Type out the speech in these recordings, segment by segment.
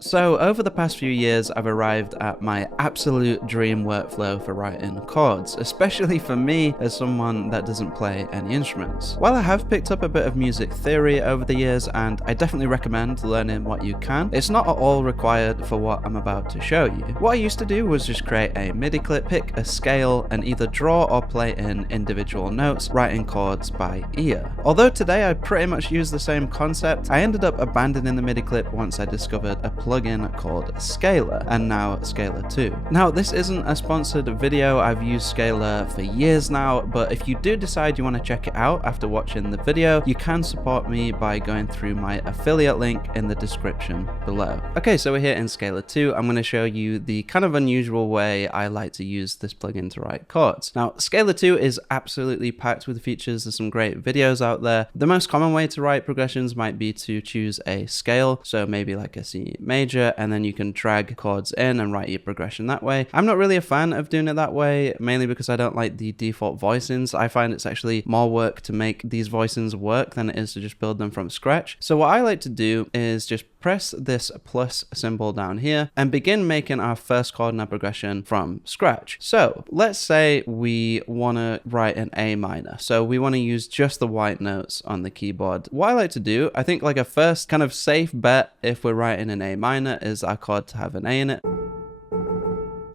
So over the past few years, I've arrived at my absolute dream workflow for writing chords, especially for me as someone that doesn't play any instruments. While I have picked up a bit of music theory over the years, and I definitely recommend learning what you can, it's not at all required for what I'm about to show you. What I used to do was just create a MIDI clip, pick a scale, and either draw or play in individual notes, writing chords by ear. Although today I pretty much use the same concept, I ended up abandoning the MIDI clip once I discovered a plugin called Scalar, and now Scalar 2. Now, this isn't a sponsored video. I've used Scalar for years now, but if you do decide you want to check it out after watching the video, you can support me by going through my affiliate link in the description below. Okay, so we're here in Scalar 2. I'm going to show you the kind of unusual way I like to use this plugin to write chords. Now, Scalar 2 is absolutely packed with features. There's some great videos out there. The most common way to write progressions might be to choose a scale, so maybe like a C major, and then you can drag chords in and write your progression that way. I'm not really a fan of doing it that way, mainly because I don't like the default voicings. I find it's actually more work to make these voicings work than it is to just build them from scratch. So what I like to do is just press this plus symbol down here and begin making our first chord in our progression from scratch. So let's say we want to write an A minor. So we want to use just the white notes on the keyboard. What I like to do, I think like a first kind of safe bet if we're writing an A minor is our chord to have an A in it.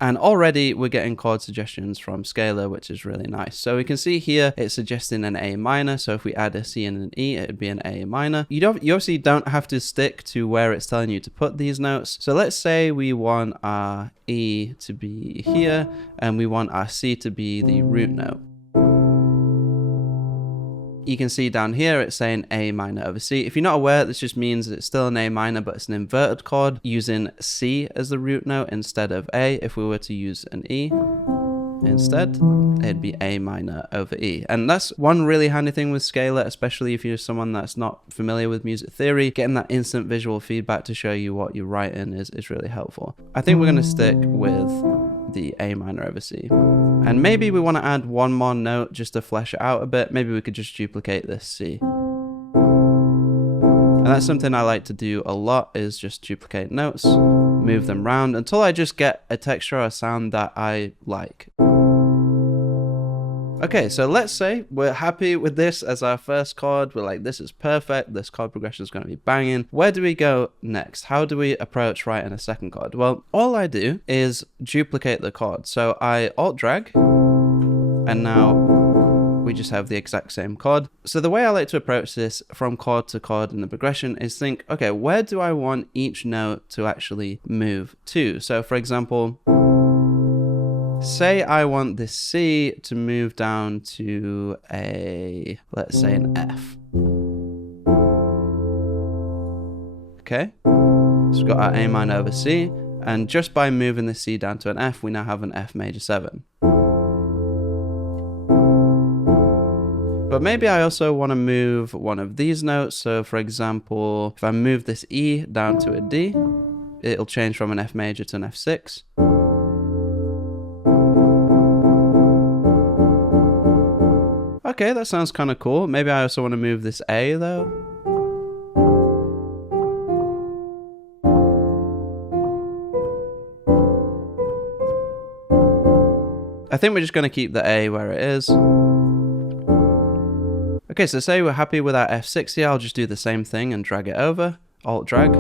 And already we're getting chord suggestions from Scalar, which is really nice. So we can see here it's suggesting an A minor. So if we add a C and an E, it would be an A minor. You obviously don't have to stick to where it's telling you to put these notes. So let's say we want our E to be here and we want our C to be the root note. You can see down here it's saying A minor over C. If you're not aware, this just means it's still an A minor, but it's an inverted chord using C as the root note instead of A. If we were to use an E instead, it'd be A minor over E. And that's one really handy thing with Scalar, especially if you're someone that's not familiar with music theory. Getting that instant visual feedback to show you what you're writing is really helpful. I think we're going to stick with the A minor over C. And maybe we want to add one more note just to flesh it out a bit. Maybe we could just duplicate this C. And that's something I like to do a lot, is just duplicate notes, move them around until I just get a texture or a sound that I like. Okay, so let's say we're happy with this as our first chord. We're like, this is perfect. This chord progression is going to be banging. Where do we go next? How do we approach writing a second chord? Well, all I do is duplicate the chord. So I alt drag, and now we just have the exact same chord. So the way I like to approach this from chord to chord in the progression is think, okay, where do I want each note to actually move to? So for example, say I want this C to move down to a, let's say an F. Okay, so we've got our A minor over C, and just by moving the C down to an F, we now have an F major 7. But maybe I also want to move one of these notes. So for example, if I move this E down to a D, it'll change from an F major to an F6. Okay, that sounds kind of cool. Maybe I also want to move this A though. I think we're just going to keep the A where it is. Okay, so say we're happy with our F6 here, I'll just do the same thing and drag it over. Alt drag.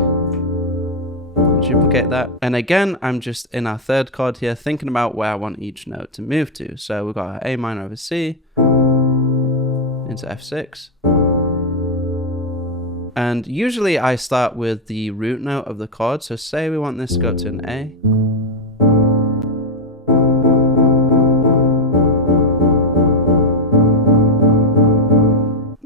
Duplicate that. And again, I'm just in our third chord here, thinking about where I want each note to move to. So we've got our A minor over C into F6. And usually I start with the root note of the chord. So say we want this to go to an A.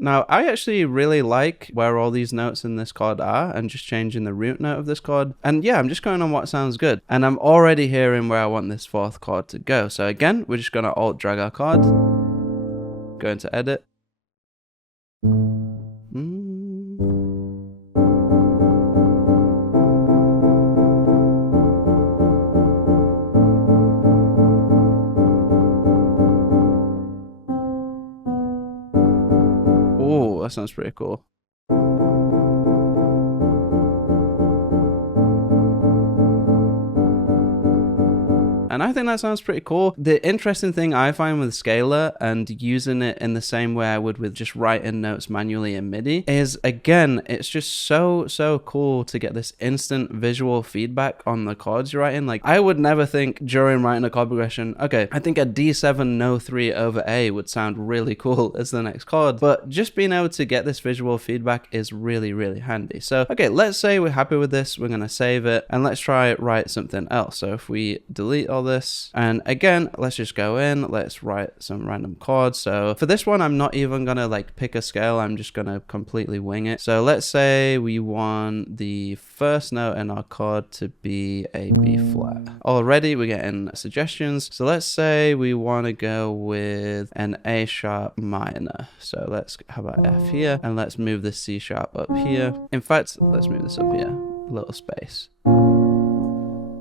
Now, I actually really like where all these notes in this chord are and just changing the root note of this chord. And yeah, I'm just going on what sounds good. And I'm already hearing where I want this fourth chord to go. So again, we're just going to alt drag our chord, go into edit. Oh, that sounds pretty cool. And I think that sounds pretty cool. The interesting thing I find with Scalar and using it in the same way I would with just writing notes manually in MIDI is, again, it's just so cool to get this instant visual feedback on the chords you're writing. Like, I would never think during writing a chord progression, okay, I think a D7 no 3 over A would sound really cool as the next chord, but just being able to get this visual feedback is really handy. So, okay, let's say we're happy with this, we're gonna save it, and let's try write something else. So if we delete all this, and again, let's just go in, let's write some random chords. So for this one, I'm not even gonna like pick a scale, I'm just gonna completely wing it. So let's say we want the first note in our chord to be a B flat. Already we're getting suggestions. So let's say we want to go with an A sharp minor. So let's have our F here, and let's move the C sharp up here. In fact, let's move this up here, a little space.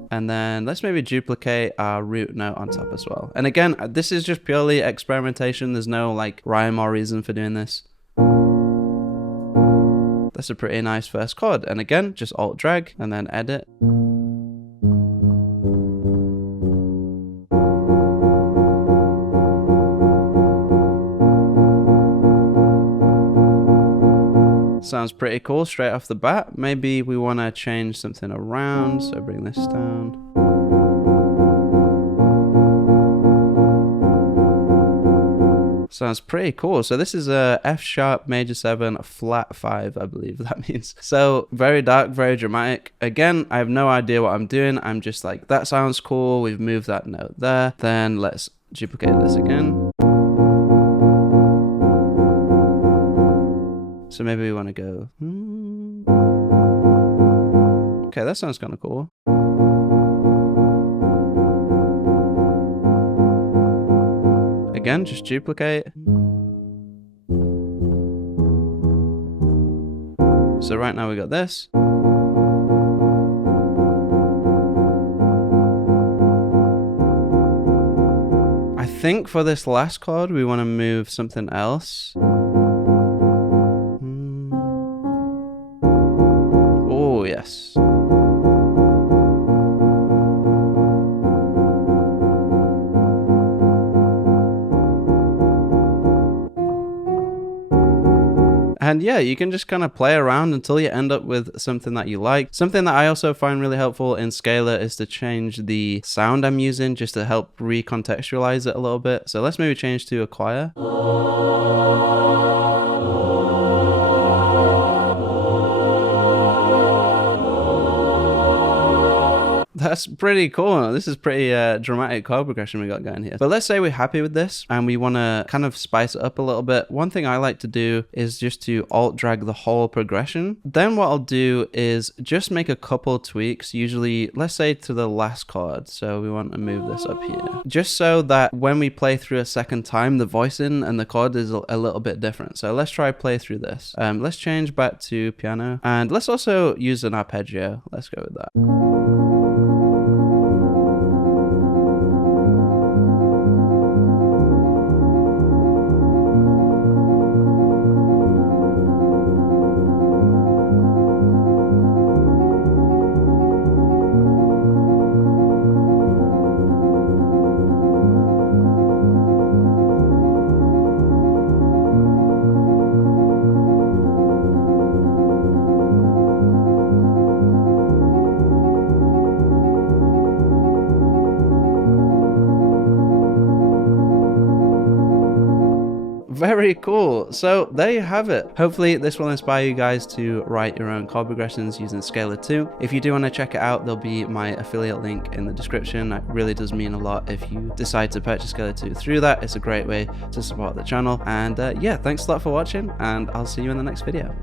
And then let's maybe duplicate our root note on top as well. And again, this is just purely experimentation. There's no like rhyme or reason for doing this. That's a pretty nice first chord. And again, just alt drag and then edit. Sounds pretty cool straight off the bat. Maybe we want to change something around, so bring this down. Sounds pretty cool. So this is a F sharp major 7 flat 5, I believe that means. So very dark, very dramatic. Again, I have no idea what I'm doing. I'm just like, that sounds cool. We've moved that note there. Then let's duplicate this again. So maybe we want to go, okay, that sounds kind of cool. Again, just duplicate. So right now we got this. I think for this last chord, we want to move something else. Oh, yes. And yeah, you can just kind of play around until you end up with something that you like. Something that I also find really helpful in Scalar is to change the sound I'm using just to help recontextualize it a little bit. So let's maybe change to a choir. That's pretty cool. This is pretty dramatic chord progression we got going here. But let's say we're happy with this and we want to kind of spice it up a little bit. One thing I like to do is just to alt drag the whole progression. Then what I'll do is just make a couple tweaks, usually let's say to the last chord. So we want to move this up here, just so that when we play through a second time, the voicing and the chord is a little bit different. So let's try play through this. Let's change back to piano, and let's also use an arpeggio. Let's go with that. Very cool. So there you have it. Hopefully this will inspire you guys to write your own chord progressions using Scalar 2. If you do want to check it out, there'll be my affiliate link in the description. It really does mean a lot if you decide to purchase Scalar 2 through that. It's a great way to support the channel. And yeah, thanks a lot for watching, and I'll see you in the next video.